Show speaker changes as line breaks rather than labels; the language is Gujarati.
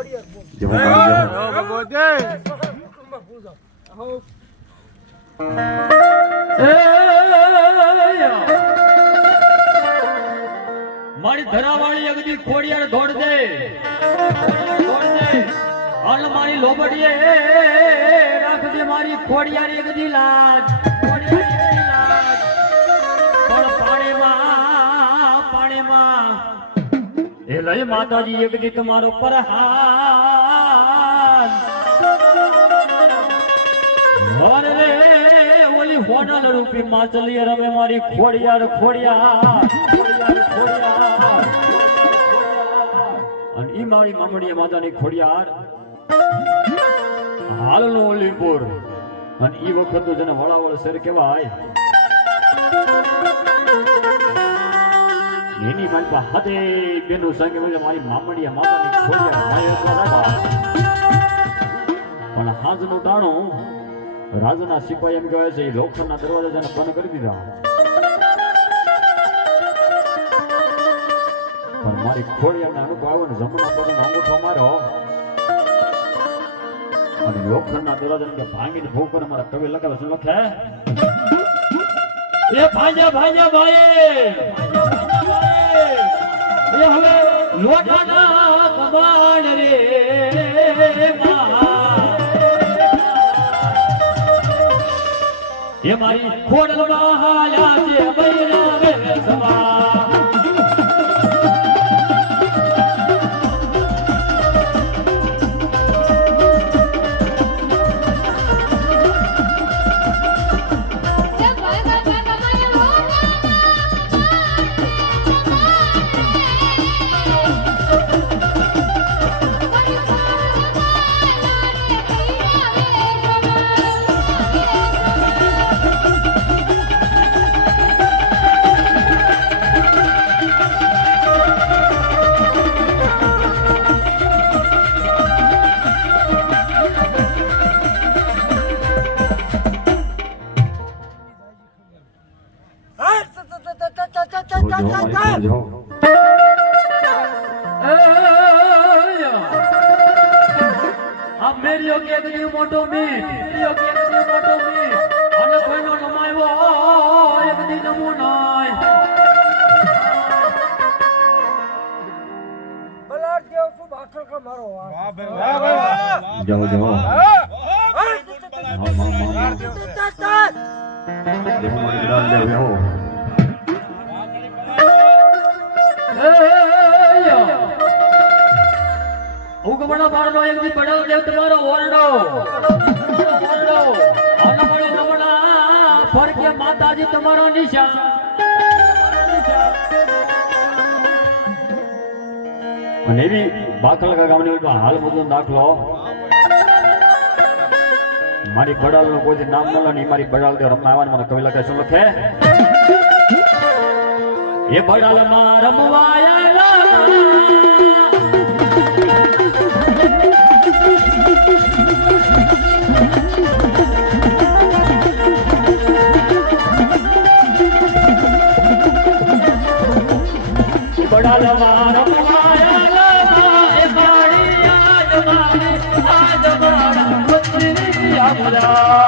જય.
મારી ધરાવાળી અગદી ખોડિયાર દોડ દે દોડ દે હાલ મારી લોબડીએ રાખજે મારી ખોડિયાર અગદી લાજ એ માતાજી માતાજી દી તમારો પરહાન. અરે રે, ઓલી હોટલ રૂપી માચલી રમે મારી ખોડિયાર ખોડિયાર અને ઈ મારી મામડીએ માતાની ખોડિયાર. હાલનું ઓલીપુર અને ઈ વખત જેને વળાવળ શેર કહેવાય એની મારી હતે બેનો સંગે મળીને મારી મામડીયા માતાની ખોડિયા માએ રાખવા પણ હાજનું ટાણું રાજાના સિપાહી એમ કહેવાય છે એ લોખંડના દરવાજા જેને બંધ કરી દીધા. પણ મારી ખોડિયાને અનુભવ આવ્યો ને જમણા પગનો અંગૂઠો માર્યો. અને લોખંડના દરવાજાને ભાંગીને ભૂખ કરે મારા કવિ લખાવે શું લખે? એ ભાંજા, ભાંજા, ભાઈ. એ હવે લોટાના કમાડ રે એ મારી ખોડલમાં હાલ્યા છે બૈરા कर
कर अब मेरी ओके
अगली मोटो में मेरी ओके अगली मोटो में अन कोइनो नमायो एक दिन नमुनाय बलाट के उसको भाकर
का मारो वाह वाह वाह जाओ जाओ हाँ हाँ हाँ बलाट के उसको ताता देखो मेरी डाल ले हो
ઉગમણા બાળનો એક દી બડાવ દેવ તમારો ઓરડો ઓરડો આના નમણા ફરકે માતાજી તમારો નિશાન અને એવી બાકલકા ગામની પણ હાલ બધો દાખલો મારી બડાલ નો કોઈ નામ ન લો ને મારી બડાલ દેવ રમવા આવવાનું મને કવિ લખે શું લખે એ બડાલમાં રમવાયા બડાલ